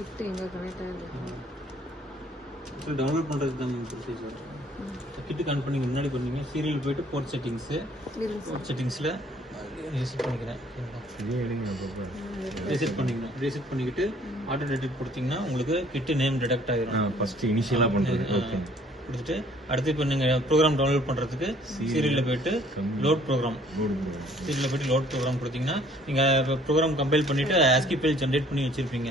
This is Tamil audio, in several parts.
கிட் எங்க கனெக்ட் ஆயிருக்கு. ஸோ டவுன்லோட் பண்ணுறது தான் ப்ரொசீஜர். கிட்டு கனெக்ட் பண்ணி முன்னாடி பண்ணீங்க சீரியல் போயிட்டு போர்ட் செட்டிங்ஸில் ரீசெட் பண்ணிக்கிறேன். ரீசெட் பண்ணிக்கிட்டு ஆட்டோ டெடிட் கொடுத்தீங்கன்னா உங்களுக்கு கிட்டு நேம் டிடெக்ட் ஆகிரும். ஃபர்ஸ்ட் இனிஷியலாக பண்ணுறது கொடுத்துட்டு அடுத்து இப்போ நீங்கள் ப்ரோக்ராம் டவுன்லோட் பண்ணுறதுக்கு சீரியலில் போயிட்டு லோட் ப்ரோக்ராம் கொடுத்தீங்கன்னா நீங்கள் இப்போ ப்ரோக்ராம் கம்பைல் பண்ணிவிட்டு ஆஸ்கி ஃபைல் ஜென்ரேட் பண்ணி வச்சுருப்பீங்க.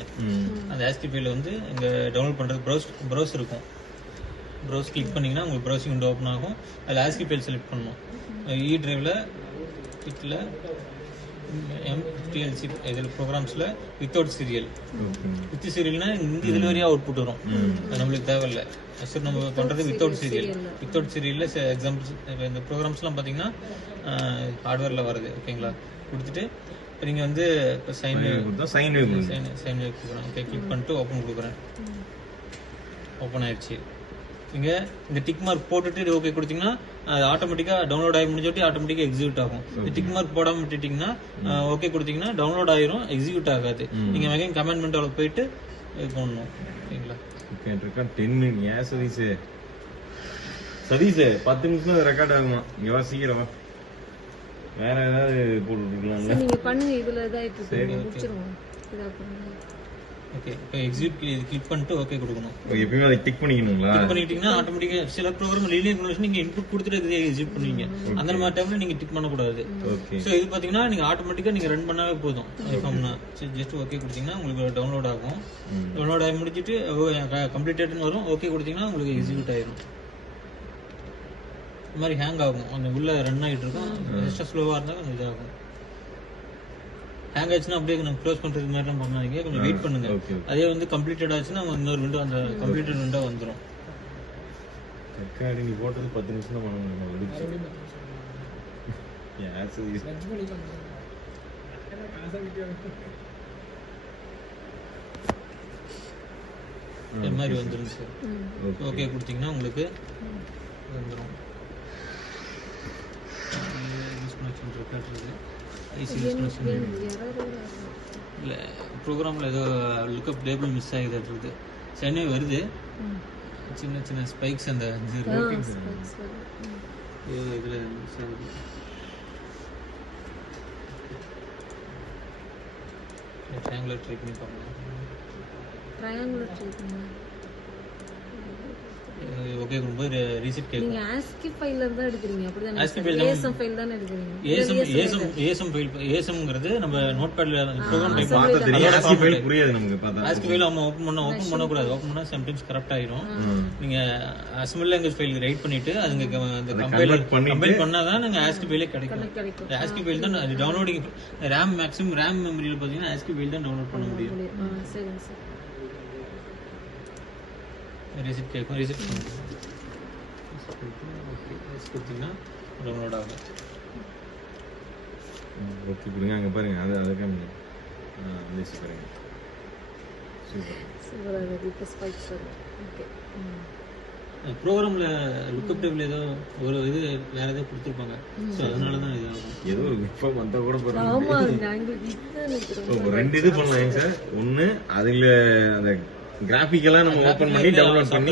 அந்த ஆஸ்கி ஃபைல் வந்து இங்கே டவுன்லோட் பண்ணுறது ப்ரௌஸ் இருக்கும். ப்ரௌஸ் கிளிக் பண்ணிங்கன்னா உங்களுக்கு ப்ரௌசிங் விண்டோ ஓப்பன் ஆகும். அதில் ஆஸ்கி ஃபைல் செலக்ட் பண்ணணும். இ டிரைவில் கிட்டில் MTLC இதில் ப்ரோக்ராம்ஸில் வித்தவுட் சீரியல் சீரியல்னா இதில் வரையும் அவுட்புட் வரும். நம்மளுக்கு தேவையில்லை. சரி நம்ம பண்ணுறது வித்தவுட் சீரியலில் எக்ஸாம்பிள்ஸ் இந்த ப்ரோக்ராம்ஸ்லாம் பார்த்தீங்கன்னா ஹார்ட்வேரில் வருது. ஓகேங்களா? கொடுத்துட்டு இப்போ நீங்கள் வந்து இப்போ சைன் வேவ் கொடுக்குறேன். ஓகே கிளிக் பண்ணிட்டு ஓப்பன் கொடுக்குறேன். ஓப்பன் ஆயிடுச்சு. நீங்கள் இந்த டிக் மார்க் போட்டுட்டு இது ஓகே கொடுத்தீங்கன்னா அது ஆட்டோமேட்டிக்காக டவுன்லோட் ஆகி முடிஞ்சோட்டி ஆட்டோமேட்டிக்காக எக்ஸிக்யூட் ஆகும். இந்த டிக் மார்க் போடாமல் விட்டுட்டிங்கன்னா ஓகே கொடுத்தீங்கன்னா டவுன்லோட் ஆகிரும், எக்ஸிக்யூட் ஆகாது. நீங்கள் மெயின் கமெண்ட் மென்டாவில் போயிட்டு இது பண்ணணும். ஓகேங்களா? 10 minutes. ஏன் சதீஷ் 10 நிமிஷம் ரெக்கார்ட் ஆகுமா? இங்க வா சீக்கிரம் வா. வேற ஏதாவது போட்டுருக்கலாம்ல. நீங்க பண்ணுங்க. இதுல இதாயிட்டு இருக்கு. முடிச்சிருங்க. இதா பண்ணுங்க. ஓகே இப்போ எக்ஸிக்யூட் இது கிளிக் பண்ணிட்டு ஓகே கொடுக்கணும். எப்பவுமே அதை டிக் பண்ணிக்கணுங்களா? டிக் பண்ணிட்டீங்கன்னா ஆட்டோமேட்டிக்கா சில ப்ரோக்ராம் லீனியர் கன்வர்ஷன் நீங்க இன்புட் கொடுத்துட்டு இதை எக்ஸிக்யூட் பண்ணுவீங்க. அந்த மாதிரி டைம்ல நீங்க டிக் பண்ண கூடாது. சோ இது பாத்தீங்கன்னா நீங்க ஆட்டோமேட்டிக்கா நீங்க ரன் பண்ணாவே போதும். ஜஸ்ட் ஓகே கொடுத்தீங்கன்னா உங்களுக்கு டவுன்லோட் ஆகும். டவுன்லோட் ஆகி முடிச்சிட்டு கம்ப்ளீட்டட்னு வரும். ஓகே கொடுத்தீங்கன்னா உங்களுக்கு எக்ஸிக்யூட் ஆயிடும். இந்த மாதிரி ஹேங் ஆகும். அந்த உள்ள ரன் ஆகிட்டு இருக்கும். எக்ஸ்ட்ரா ஸ்லோவா இருந்தா கொஞ்சம் இதாகும். ஹேங் ஆச்சுன்னா அப்படியே நம்ம க்ளோஸ் பண்றது மாதிரிலாம் பண்ணாதீங்க. கொஞ்சம் வெயிட் பண்ணுங்க. அதே வந்து கம்ப்ளீட்டட் ஆச்சுன்னா இன்னொரு விண்டோ அந்த கம்ப்ளீட்டட் விண்டோ வந்துடும். நீ போட்டது 10 நிமிஷம் தான் பண்ண முடியும். இந்த மாதிரி வந்துடும் சார். ஓகே கொடுத்தீங்கன்னா உங்களுக்கு வந்துடும். இல்லை ப்ரோக்ராமில் ஏதோ லுக்கப் டேபிள் மிஸ் ஆகிடுறது சென்னை வருது. சின்ன சின்ன ஸ்பைக்ஸ் அந்த இதில் மிஸ் ஆகுது. ட்ரையாங்குலர் ட்ரை பண்ணி பார்க்கலாம். ஓகே போய் ரீசெட் கேக்கும். நீங்க ASCII ஃபைல்ல தான் எடுக்கறீங்க அப்படிதானே? ASCII ஃபைல் தான் எடுக்கறீங்க. ASMங்கிறது நம்ம நோட்பேட்ல ப்ரோகிராம் டைப் பார்த்தா தெரியும். ASCII ஃபைல் புரியாது நமக்கு பார்த்தா. ASCII ஃபைல் நம்ம ஓபன் பண்ண கூடாது. ஓபன் பண்ணா சம்டைம்ஸ் கரப்ட் ஆயிரும். நீங்க அசெம்பிளி லாங்குவேஜ் ஃபைல் ரைட் பண்ணிட்டு அதுங்க அந்த கம்பைல் பண்ணாதான் நீங்க ASCII ஃபைலே கிடைக்கும். ASCII ஃபைல் தான் டவுன்லோடிங் RAM மேக்ஸிமம் RAM மெமரியில பாத்தீங்கன்னா ASCII ஃபைல் தான் டவுன்லோட் பண்ண முடியும். சரி சரி. ரீசெட் கேக்கும். ரீசெட் பண்ணுங்க. ஓகே கொடுத்தீங்கன்னா டவுன்லோட் ஆகும். ஓகே கொடுங்க. அங்கே பாருங்க. அது காமிங்க. லிஸ்ட் பாருங்க. சூப்பர். அது ரிக்வெஸ்ட் ஃபைல்ஸ் வரும். ஓகே. ப்ரோக்ராம்ல லுக்கப் டேபிள் ஏதோ ஒரு இது வேற ஏதோ கொடுத்துருப்பாங்க. ஸோ அதனால தான் இது ஆகும். ஏதோ இப்போ வந்தால் கூட போகிறோம். ஆமாம். நாங்கள் ரெண்டு இது பண்ணலாம் சார். ஒன்று அதில் அந்த கிராஃபிக்கெல்லாம் நம்ம ஓப்பன் பண்ணி டவுன்லோட் பண்ணி